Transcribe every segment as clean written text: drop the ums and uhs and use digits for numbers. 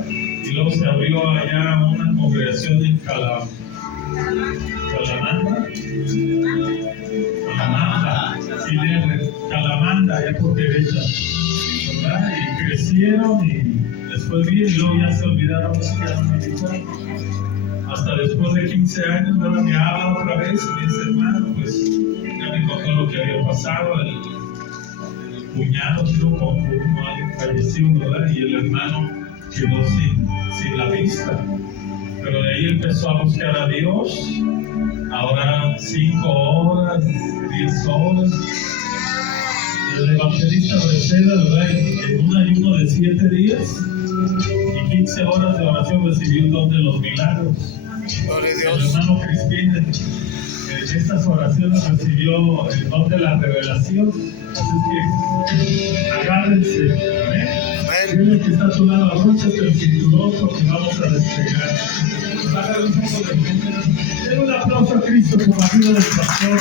¿verdad? Y luego se abrió allá una congregación en Calamanda, allá por derecha, ¿verdad? Y crecieron y después bien, y luego ya se olvidaron que ya no me dijeron. Hasta después de 15 años, ¿verdad? Me habla otra vez y me dice, hermano, pues ya me contó lo que había pasado, el cuñado tuvo con alguien falleció, ¿verdad? Y el hermano quedó sin la vista. Pero de ahí empezó a buscar a Dios, ahora 5 horas, 10 horas. El evangelista receda, ¿verdad? En un ayuno de 7 días y 15 horas de oración recibió el don de los milagros. El hermano Crispín en estas oraciones recibió el don de la revelación. Así que agárrense, ¿eh? Dile que está a tu lado, abróchate el cinturón porque vamos a despegar. Den un aplauso a Cristo por la vida del pastor.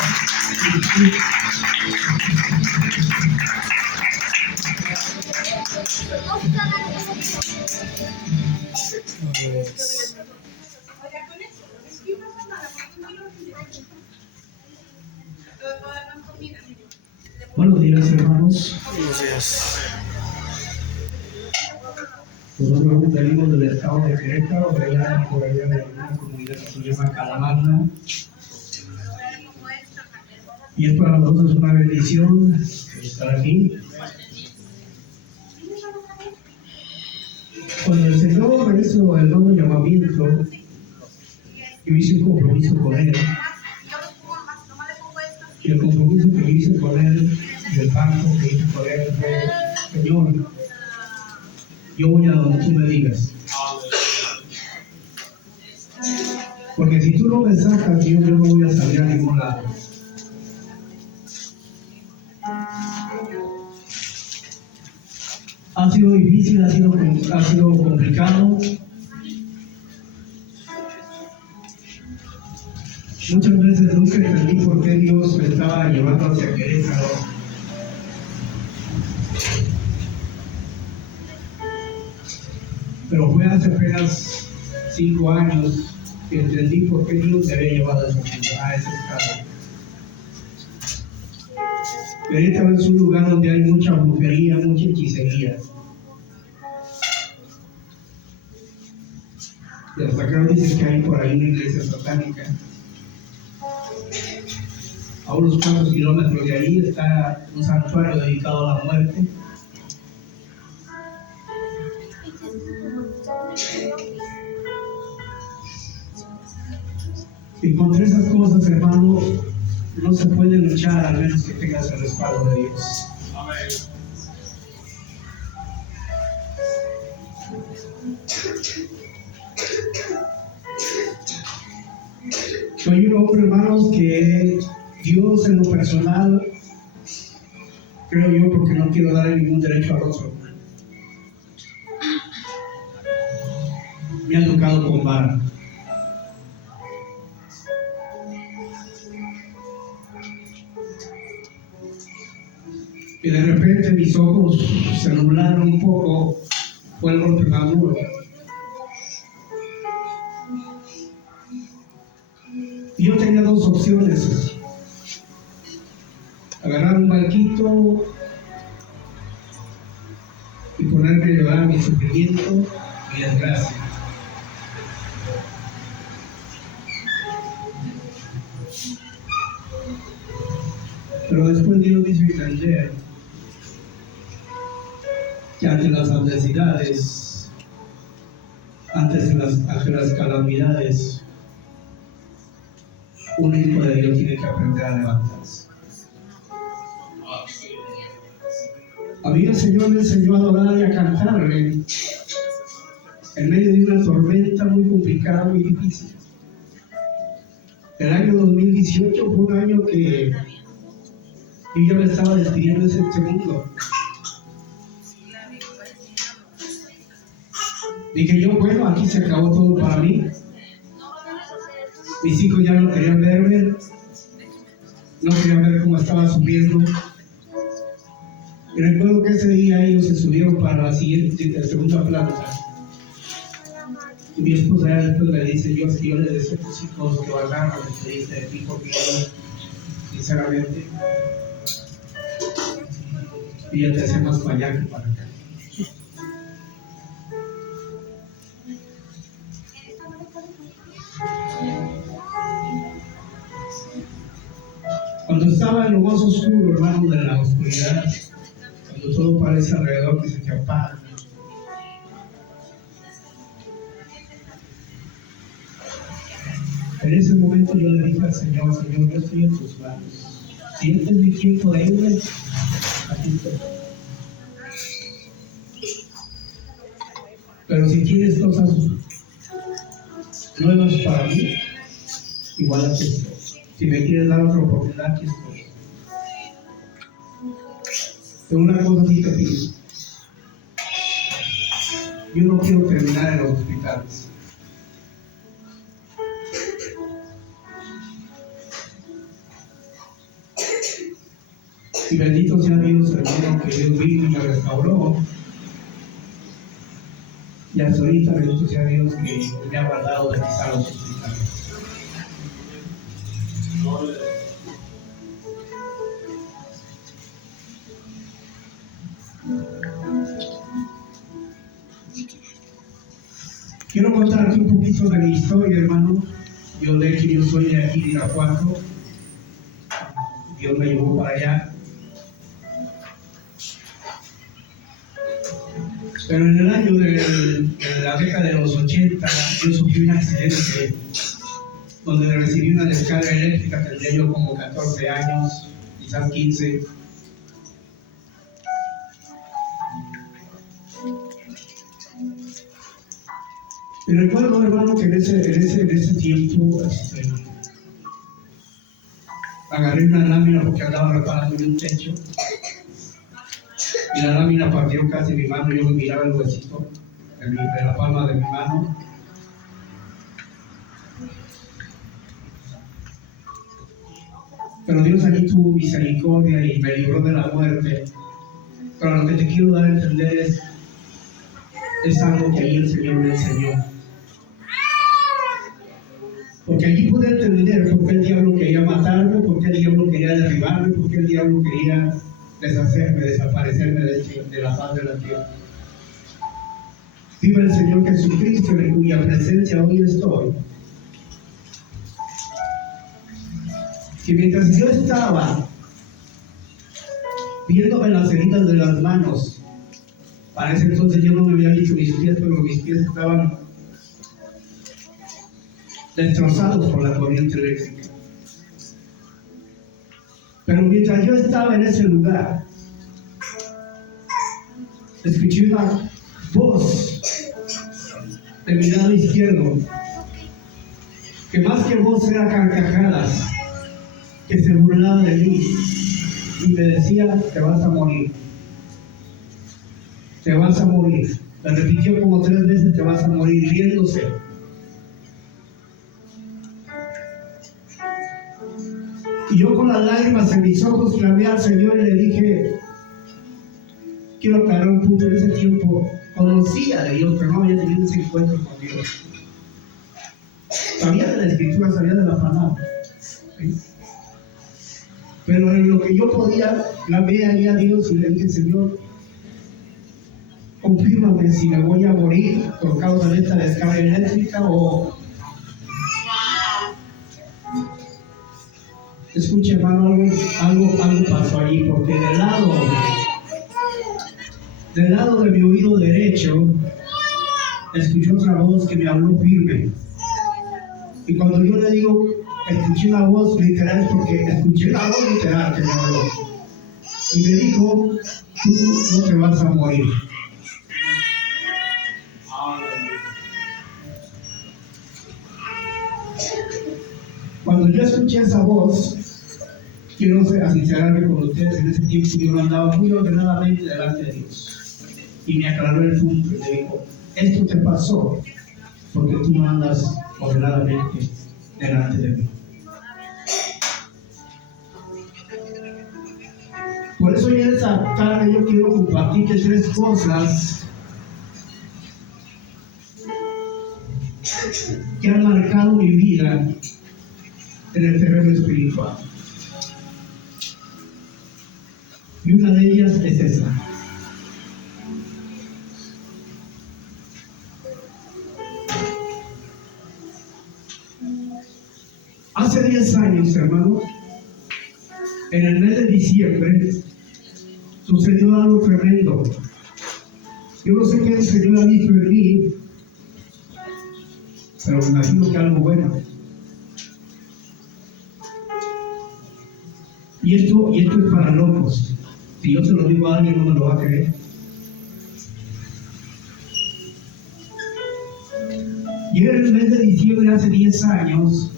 Buenos días, hermanos. Buenos días. Nosotros venimos del estado de Querétaro, por allá de una comunidad que se llama Calamanda. Y es para nosotros una bendición estar aquí. Cuando el Señor me hizo el nuevo llamamiento, yo hice un compromiso con Él. Y el compromiso que hice con Él, y el pacto que hice con Él fue, Señor, yo voy a donde tú me digas. Porque si tú no me sacas, yo no voy a salir a ningún lado. Ha sido difícil, ha sido complicado. Muchas veces nunca entendí por qué Dios me estaba llevando hacia Querétaro. Pero fue hace apenas 5 años que entendí por qué Dios me había llevado a ese estado. Querétaro es un lugar donde hay mucha brujería, mucha hechicería. Y hasta acá dicen que hay por ahí una iglesia satánica. A unos cuantos kilómetros de ahí está un santuario dedicado a la muerte. Y contra esas cosas, hermano, no se puede luchar a menos que tengas el respaldo de Dios. Amén. Soy un hombre, hermanos, que Dios en lo personal, creo yo, porque no quiero darle ningún derecho al otro, me ha tocado con vara. Y de repente mis ojos se nublaron un poco, fue el golpe más duro. Y yo tenía 2 opciones: agarrar un barquito y ponerme a llevar mi sufrimiento y desgracia. Pero después Dios me hizo entender que ante las adversidades, ante las calamidades, un hijo de Dios tiene que aprender a levantarse. A mí el Señor me enseñó a adorar y a cantarle en medio de una tormenta muy complicada, muy difícil. El año 2018 fue un año que yo ya me estaba despidiendo de este mundo. Dije yo, bueno, aquí se acabó todo para mí. Mis hijos ya no querían verme, no querían ver cómo estaba subiendo. Y recuerdo que ese día ellos se subieron para la segunda planta. Y mi esposa ya después me dice, yo les deseo a tus hijos que valgan lo que se dice de ti, porque yo, sinceramente, ella te hace más para allá que para acá. Cuando estaba en lo más oscuro, hermano, de la oscuridad, cuando todo parece alrededor que se te apaga, en ese momento yo le dije al Señor, Señor, yo estoy en tus manos. Si este es mi tiempo de irme, aquí estoy. Pero si tienes cosas nuevas para mí, igual aquí estoy. Si me quieres dar otra oportunidad, aquí estoy. Pero una cosa sí te pido. Yo no quiero terminar en los hospitales. Y bendito sea Dios, hermano, que Dios vino y me restauró. Y hasta ahorita, bendito sea Dios, que me ha guardado de pisar los hospitales. Quiero contarte un poquito de mi historia, hermano. Yo soy de aquí, de Irapuato. Dios me llevó para allá. Pero en el año de la década de los 80, yo sufrí un accidente donde recibí una descarga eléctrica. Tendría yo como 14 años, quizás 15. Y recuerdo, hermano, que en ese tiempo agarré una lámina porque andaba reparando en un techo. Y la lámina partió casi mi mano. Yo me miraba el huesito de la palma de mi mano. Pero Dios allí tuvo misericordia y me libró de la muerte. Pero lo que te quiero dar a entender es algo que ahí el Señor me enseñó. Porque allí pude entender por qué el diablo quería matarme, por qué el diablo quería derribarme, por qué el diablo quería deshacerme, desaparecerme de la faz de la tierra. Viva el Señor Jesucristo, en cuya presencia hoy estoy. Que mientras yo estaba viéndome las heridas de las manos, para ese entonces yo no me había visto mis pies, pero mis pies estaban destrozados por la corriente eléctrica. Pero mientras yo estaba en ese lugar, escuché una voz de mi lado izquierdo, que más que voz era carcajadas, que se burlaba de mí y me decía: te vas a morir, te vas a morir. Me repitió como 3 veces: te vas a morir, riéndose. Y yo con las lágrimas en mis ojos clamé al Señor y le dije: quiero aclarar un punto. En ese tiempo conocía de Dios, pero no había tenido ese encuentro con Dios. Sabía de la Escritura, sabía de la palabra, ¿sí? Pero en lo que yo podía, clamé ahí a Dios y le dije: Señor, confírmame si me voy a morir por causa de esta descarga eléctrica o... Escuche, hermano, algo pasó allí, porque del lado de mi oído derecho, escuché otra voz que me habló firme. Y cuando yo le digo, escuché una voz literal, es porque escuché la voz literal que me habló. Y me dijo: tú no te vas a morir. Cuando yo escuché esa voz, quiero sincerarme con ustedes, en ese tiempo yo no andaba muy ordenadamente delante de Dios. Y me aclaró el punto y me dijo: esto te pasó porque tú no andas ordenadamente delante de mí. Por eso hoy en esta tarde yo quiero compartirte 3 cosas que han marcado mi vida en el terreno espiritual. Y una de ellas es esa. Hace 10 años, hermano, en el mes de diciembre, sucedió algo tremendo. Yo no sé qué el Señor ha visto en mí, pero me imagino que algo bueno. Y esto es para locos. Si yo se lo digo a alguien, no me lo va a creer. Y era el mes de diciembre, hace 10 años,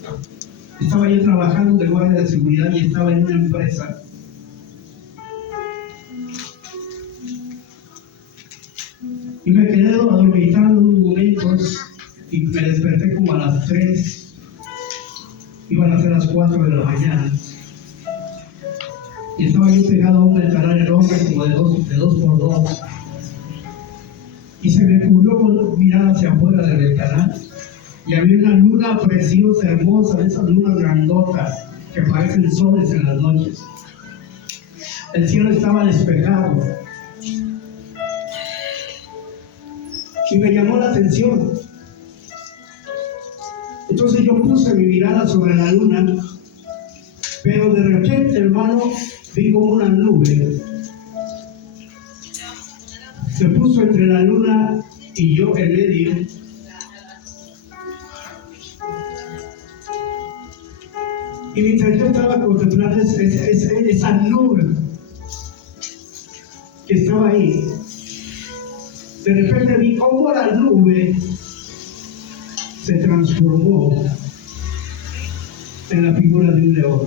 estaba yo trabajando de guardia de seguridad y estaba en una empresa. Y me quedé adormitado unos momentos y me desperté como a las 3, iban a ser las 4 de la mañana. Y estaba yo pegado a un ventanal enorme como de 2 por 2. Y se me ocurrió mirar hacia afuera del ventanal. Y había una luna preciosa, hermosa, de esas lunas grandotas que parecen soles en las noches. El cielo estaba despejado. Y me llamó la atención. Entonces yo puse mi mirada sobre la luna, pero de repente, hermano, vi como una nube se puso entre la luna y yo en medio. Y mientras yo estaba contemplando esa nube que estaba ahí, de repente vi cómo la nube se transformó en la figura de un león.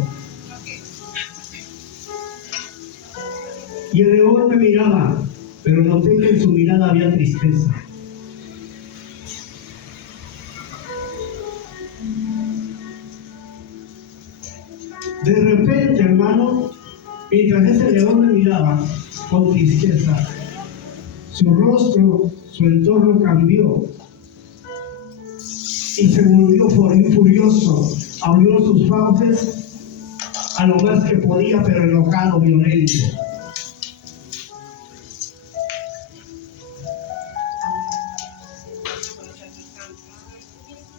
Y el león me miraba, pero noté que en su mirada había tristeza. De repente, hermano, mientras ese león me miraba con tristeza, su rostro, su entorno cambió y se volvió furioso. Abrió sus fauces a lo más que podía, pero enojado, violento.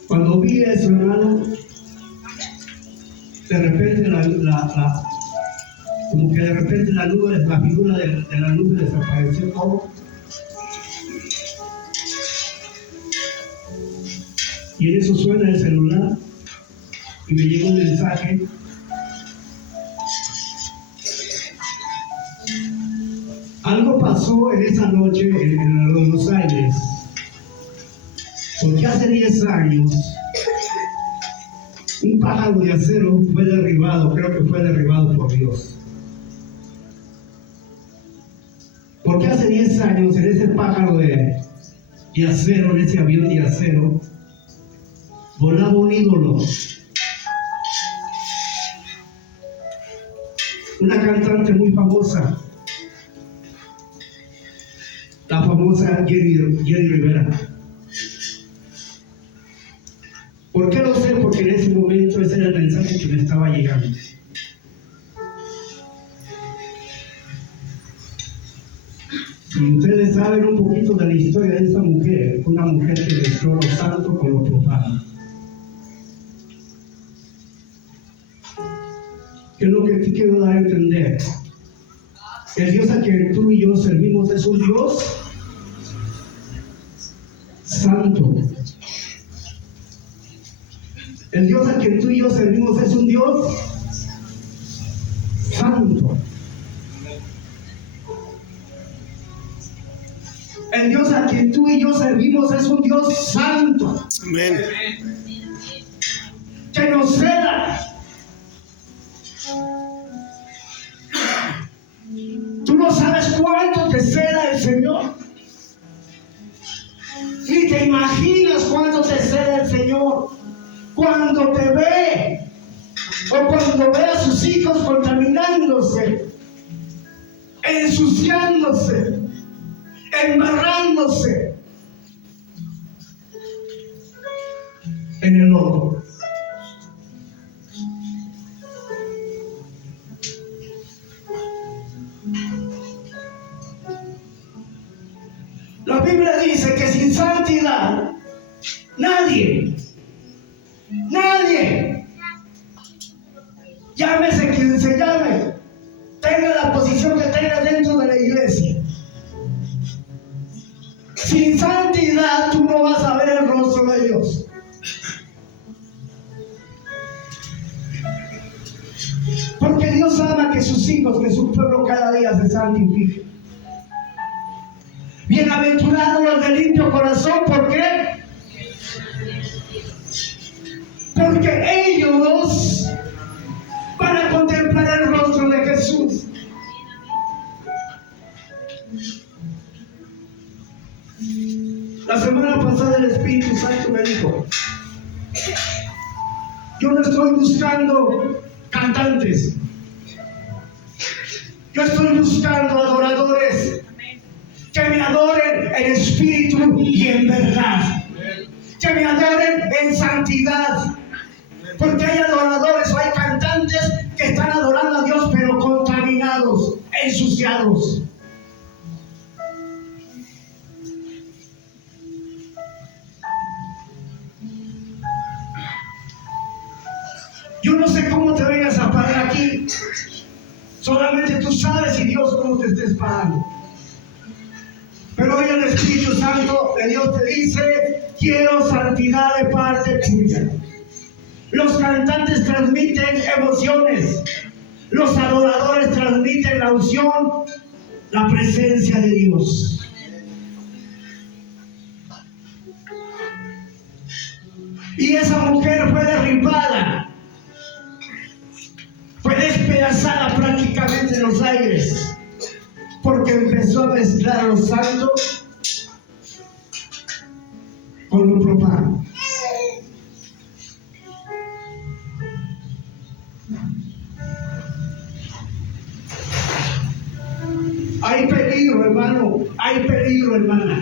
Cuando vi eso, hermano, de repente como que de repente la figura de la nube desapareció todo. Y en eso suena el celular y me llegó un mensaje. Algo pasó en esa noche en Buenos Aires, porque hace 10 años un pájaro de acero fue derribado, creo que fue derribado por Dios. Porque hace 10 años en ese pájaro de acero, en ese avión de acero, volaba un ídolo. Una cantante muy famosa, la famosa Jenny Rivera. ¿Por qué lo sé? Porque en ese momento ese era el mensaje que me estaba llegando. Y ustedes saben un poquito de la historia de esa mujer, una mujer que mezcló lo santo con lo profano. ¿Qué es lo que te quiero dar a entender? El Dios a quien tú y yo servimos es un Dios santo. El Dios a quien tú y yo servimos es un Dios santo. El Dios a quien tú y yo servimos es un Dios santo. Amén. Que nos cela. Tú no sabes cuánto te cela el Señor. Ni te imaginas cuánto te cela el Señor. Cuando te ve, o cuando ve a sus hijos contaminándose, ensuciándose, embarrándose. en el lodo. La Biblia dice que sin santidad nadie, llámese quien se llame, tenga la posición que tenga dentro de la iglesia, sin santidad tú no vas a ver el rostro de Dios. Porque Dios ama que sus hijos, que su pueblo cada día se santifique. Bienaventurados los de limpio corazón, ¿por qué? Porque ellos van a contemplar el rostro de Jesús. La semana pasada el Espíritu Santo me dijo: yo no estoy buscando cantantes, yo estoy buscando adoradores que me adoren en espíritu y en verdad, que me adoren en santidad, porque hay adoradores o hay cantantes que están adorando a Dios pero contaminados, ensuciados. Yo no sé cómo te vengas a parar aquí, solamente tú sabes y Dios cómo te estés parando. Pero hoy el Espíritu Santo de Dios te dice: quiero santidad de parte tuya. Los cantantes transmiten emociones, los adoradores transmiten la unción, la presencia de Dios. Y esa mujer fue derribada, fue despedazada prácticamente en los aires, porque empezó a mezclar lo santo con lo profano. Hay peligro, hermano, hay peligro, hermana.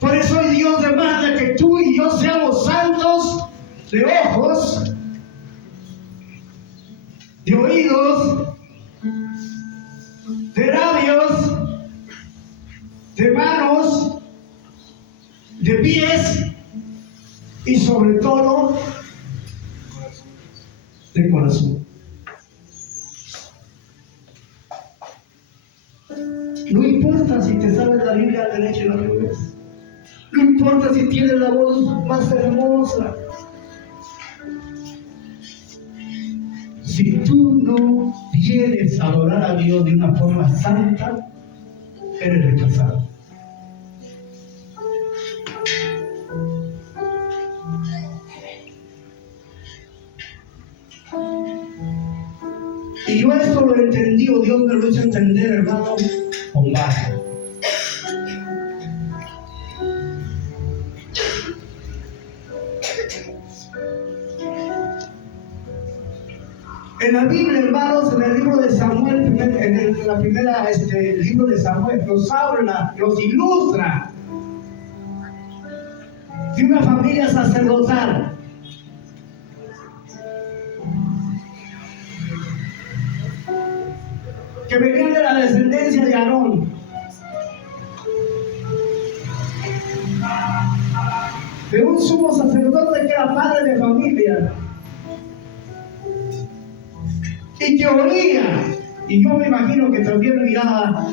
Por eso hoy Dios demanda que tú y yo seamos santos de ojos, de oídos, de labios, de manos, de pies y sobre todo de corazón. No importa si te sabes la Biblia al derecho y al revés. No importa si tienes la voz más hermosa. Si tú no vienes a adorar a Dios de una forma santa, eres rechazado. Y yo esto lo entendí, o Dios me lo hizo entender, hermano, con base. En la Biblia, hermanos, en el libro de Samuel, en la primera libro de Samuel, nos habla, nos ilustra de una familia sacerdotal. Que venían de la descendencia de Aarón. De un sumo sacerdote que era padre de familia. Y que oía, y yo me imagino que también miraba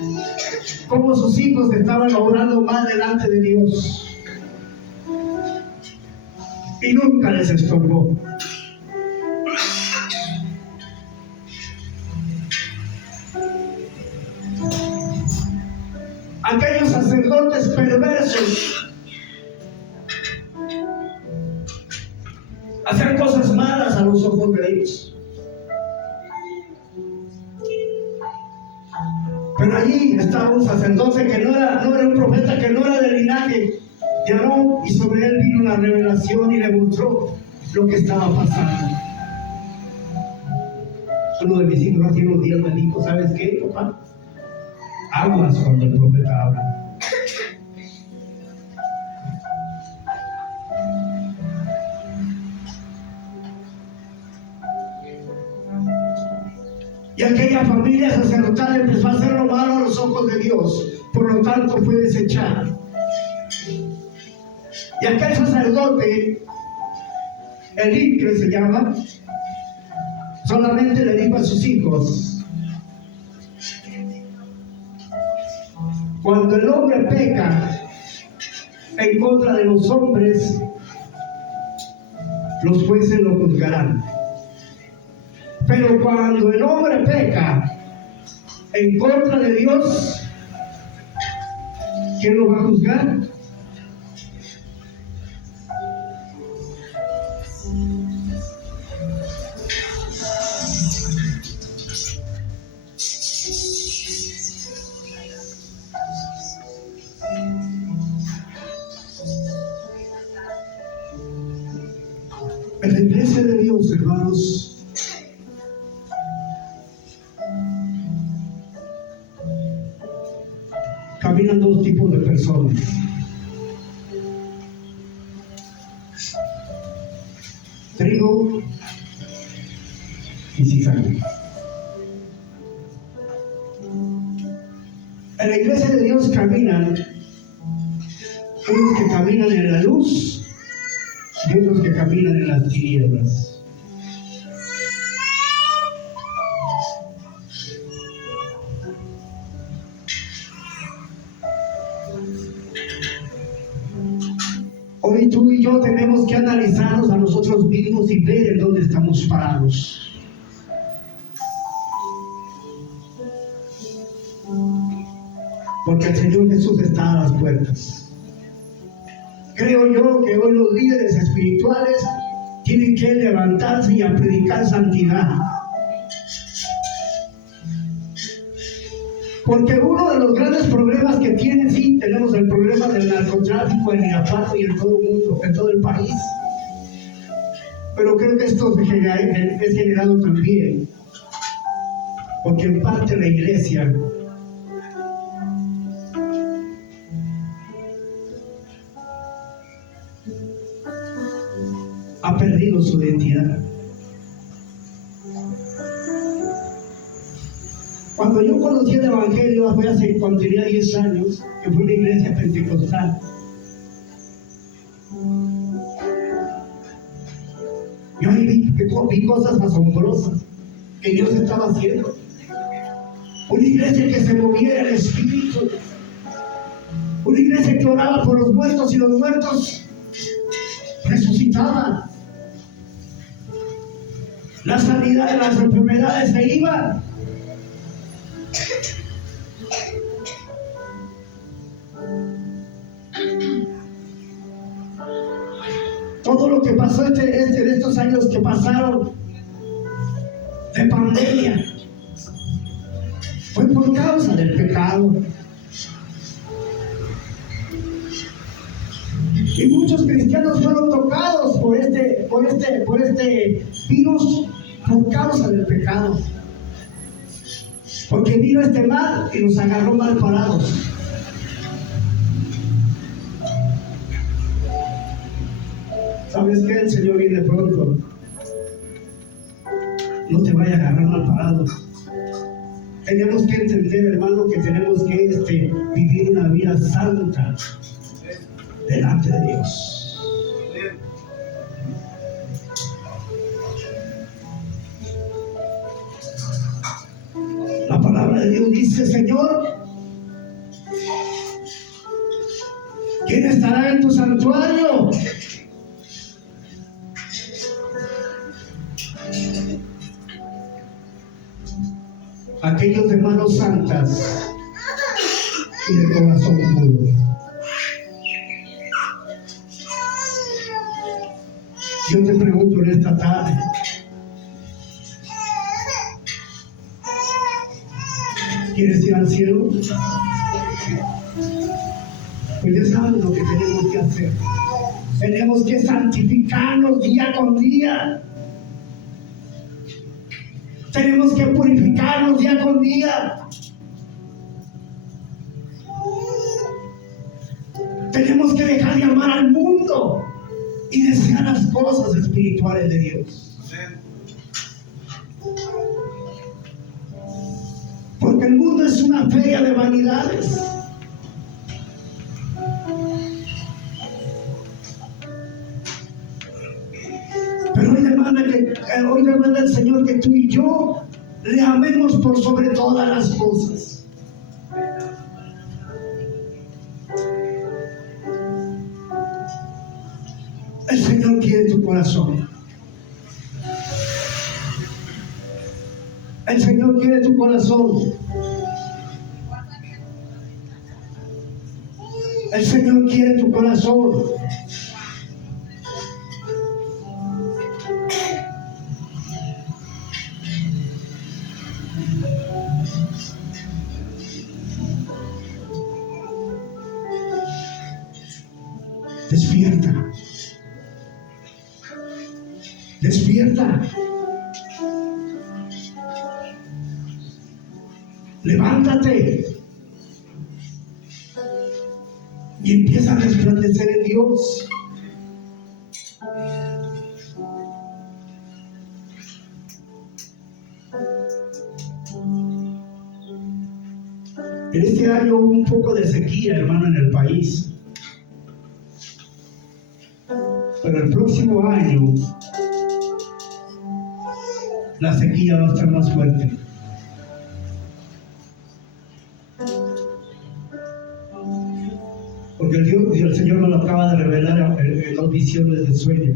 cómo sus hijos estaban obrando más delante de Dios. Y nunca les estorbó. Aquellos sacerdotes perversos, hacer cosas malas a los ojos de Dios. Pero allí estaba un sacerdote que no era un profeta, que no era del linaje de Aarón, y sobre él vino una revelación y le mostró lo que estaba pasando. Uno de mis hijos hace unos días me dijo: ¿sabes qué, papá? Aguas cuando el profeta habla. Y aquella familia sacerdotal empezó a hacer lo malo a los ojos de Dios, por lo tanto fue desechada. Y aquel sacerdote, Elí, que se llama, solamente le dijo a sus hijos: cuando el hombre peca en contra de los hombres, los jueces lo juzgarán. Pero cuando el hombre peca en contra de Dios, ¿quién lo va a juzgar? En la iglesia de Dios, hermanos, caminan dos tipos de personas: trigo y cizaña. En la iglesia de Dios caminan unos que caminan en la luz y otros que caminan en las tinieblas. Hoy tú y yo tenemos que analizarnos a nosotros mismos y ver en dónde estamos parados. Porque el Señor Jesús está a las puertas. Creo yo que hoy los líderes espirituales tienen que levantarse y a predicar santidad. Porque uno de los grandes problemas que tiene, sí, tenemos el problema del narcotráfico en Irapuato y en todo el mundo, en todo el país. Pero creo que esto es generado también, porque en parte la iglesia ha perdido su identidad. Cuando yo conocí el Evangelio, fue hace cuando tenía 10 años, que fue una iglesia pentecostal. Yo ahí vi cosas asombrosas que Dios estaba haciendo. Una iglesia que se moviera el Espíritu. Una iglesia que oraba por los muertos y los muertos resucitaban. La sanidad de las enfermedades se iban. Todo lo que pasó en estos años que pasaron de pandemia fue por causa del pecado. Y muchos cristianos fueron tocados por este virus por causa del pecado. Porque vino este mal y nos agarró mal parados. ¿Sabes qué? El Señor viene pronto. No te vaya a agarrar mal parado. Tenemos que entender, hermano, que tenemos que vivir una vida santa delante de Dios. La palabra de Dios dice: Señor, ¿quién estará en tu santuario? Aquellos de manos santas y de corazón puro. Yo te pregunto en esta tarde, ¿quieres ir al cielo? Pues ya saben lo que tenemos que hacer. Tenemos que santificarnos día con día. Tenemos que purificarnos día con día. Tenemos que dejar de amar al mundo y desear las cosas espirituales de Dios. Porque el mundo es una feria de vanidades. Pero hoy demanda el Señor que tú y yo le amemos por sobre todas las cosas. El Señor quiere tu corazón. El Señor quiere tu corazón. El Señor quiere tu corazón. Despierta. Despierta. Levántate y empieza a resplandecer en Dios. En este año hubo un poco de sequía, hermano, en el país. Pero el próximo año la sequía va a estar más fuerte. Porque el Señor nos lo acaba de revelar en las visiones de sueño,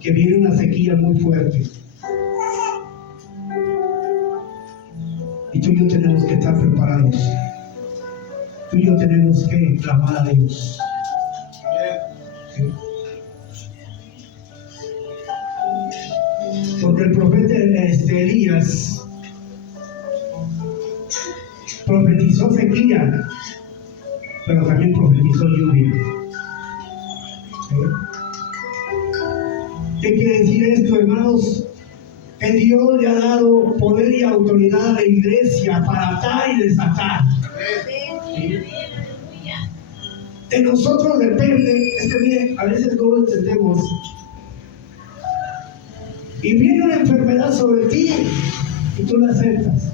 que viene una sequía muy fuerte. Y tú y yo tenemos que estar preparados. Tú y yo tenemos que clamar a Dios. ¿Sí? Porque el profeta Elías profetizó sequía, pero también profetizó lluvia. ¿Sí? ¿Qué quiere decir esto, hermanos? Que Dios le ha dado poder y autoridad a la iglesia para atar y desatar. ¿Sí? De nosotros depende, mire, a veces no lo entendemos. Y viene una enfermedad sobre ti y tú la aceptas.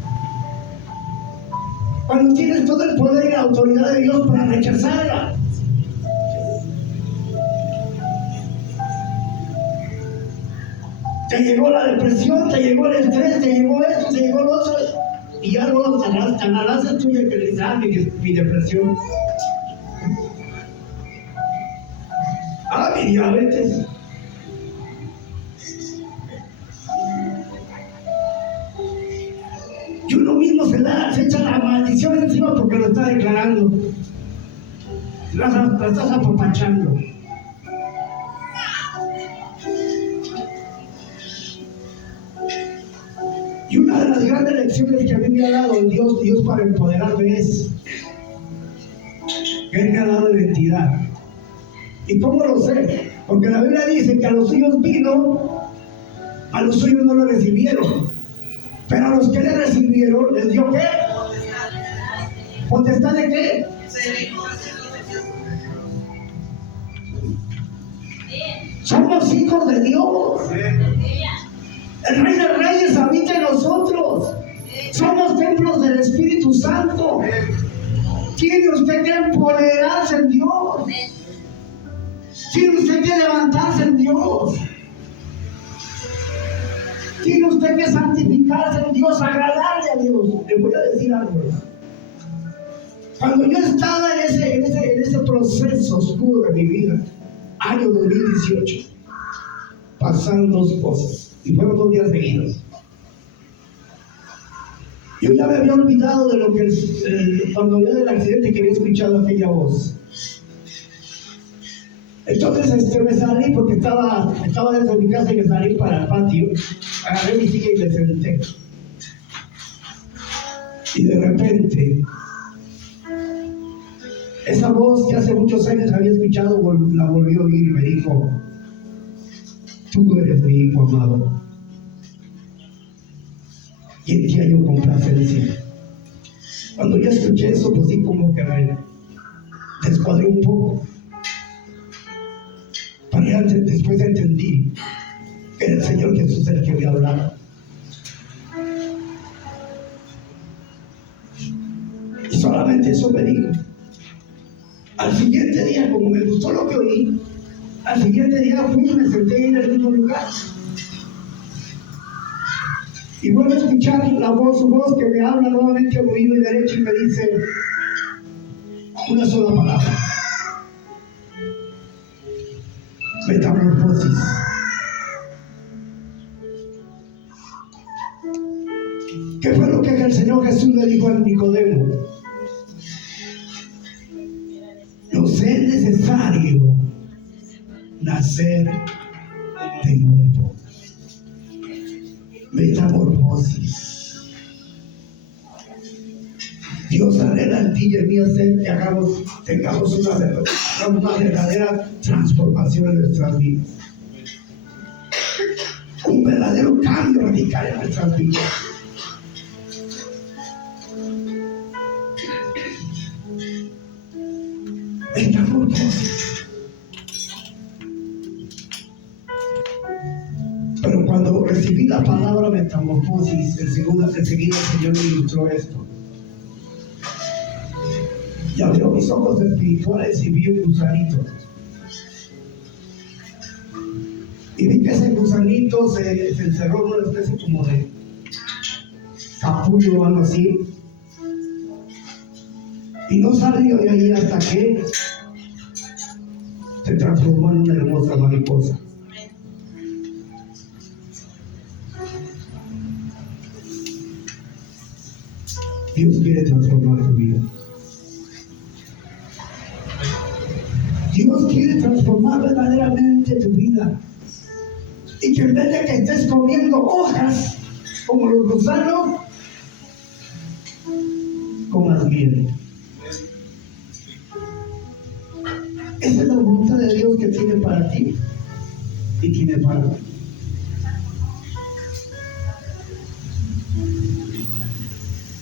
Cuando tienes todo el poder y la autoridad de Dios para rechazarla. Te llegó la depresión, te llegó el estrés, te llegó esto, te llegó lo otro. Y ya no tan alas es tuya que le dices, mi depresión. Mi diabetes. Y uno mismo se echa la maldición encima porque lo está declarando. La estás apapachando. Y una de las grandes lecciones que a mí me ha dado Dios para empoderarme es que Él me ha dado identidad. ¿Y cómo lo sé? Porque la Biblia dice que a los suyos vino, a los suyos no lo recibieron. Pero a los que le recibieron, ¿les dio qué? ¿Potestad de qué? Somos hijos de Dios. El Rey de Reyes habita en nosotros. Somos templos del Espíritu Santo. Tiene usted que empoderarse en Dios. Tiene usted que levantarse en Dios. Tiene usted que santificarse en Dios, agradarle a Dios. Le voy a decir algo. Cuando yo estaba en ese proceso oscuro de mi vida, año 2018, pasaron dos cosas, y fueron 2 días seguidos. Yo ya me había olvidado de lo que cuando vi del accidente que había escuchado aquella voz. Entonces me salí porque estaba dentro de mi casa y me salí para el patio, agarré mi silla y me senté. Y de repente, esa voz que hace muchos años había escuchado, la volvió a oír y me dijo: tú eres mi hijo amado, y en ti hallo complacencia. Cuando yo escuché eso, pues sí, como que me descuadré un poco. Pero después entendí que era el Señor Jesús el que me hablaba. Al siguiente día, como me gustó lo que oí, al siguiente día fui y me senté en el mismo lugar. Y vuelvo a escuchar su voz que me habla nuevamente a mi oído y derecho y me dice una sola palabra: metamorfosis. ¿Qué fue lo que el Señor Jesús le dijo a Nicodemo? Nos es necesario nacer de nuevo. Metamorfosis. Dios anhela en ti y en mí hacer que tengamos una verdadera transformación en nuestras vidas. Un verdadero cambio radical en nuestras vidas. Metamorfosis. Pero cuando recibí la palabra metamorfosis, enseguida el Señor me ilustró esto. Y abrió mis ojos espirituales y vi un gusanito. Y vi que ese gusanito se encerró en una especie como de capullo o algo así. Y no salió de ahí hasta que se transformó en una hermosa mariposa. Dios quiere transformar tu vida. Dios quiere transformar verdaderamente tu vida. Y que en vez de que estés comiendo hojas como los gusanos, comas miel. Esa es la voluntad de Dios que tiene para ti y tiene para ti.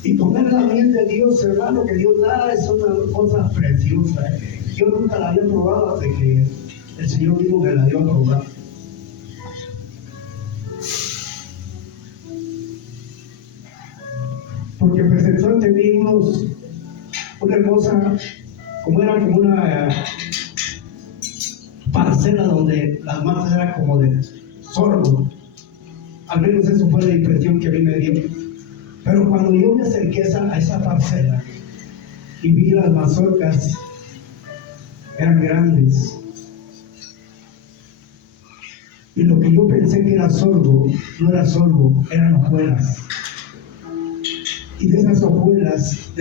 Y comer la miel de Dios, hermano, que Dios da, es una cosa preciosa. Yo nunca la había probado hasta que el Señor dijo que la dio a probar. Porque presentó ante mí una hermosa, como una parcela donde las matas eran como de sorgo. Al menos eso fue la impresión que a mí me dio. Pero cuando yo me acerqué a esa parcela y vi las mazorcas, eran grandes. Y lo que yo pensé que era sorgo, no era sorgo, eran hojuelas. Y de esas hojuelas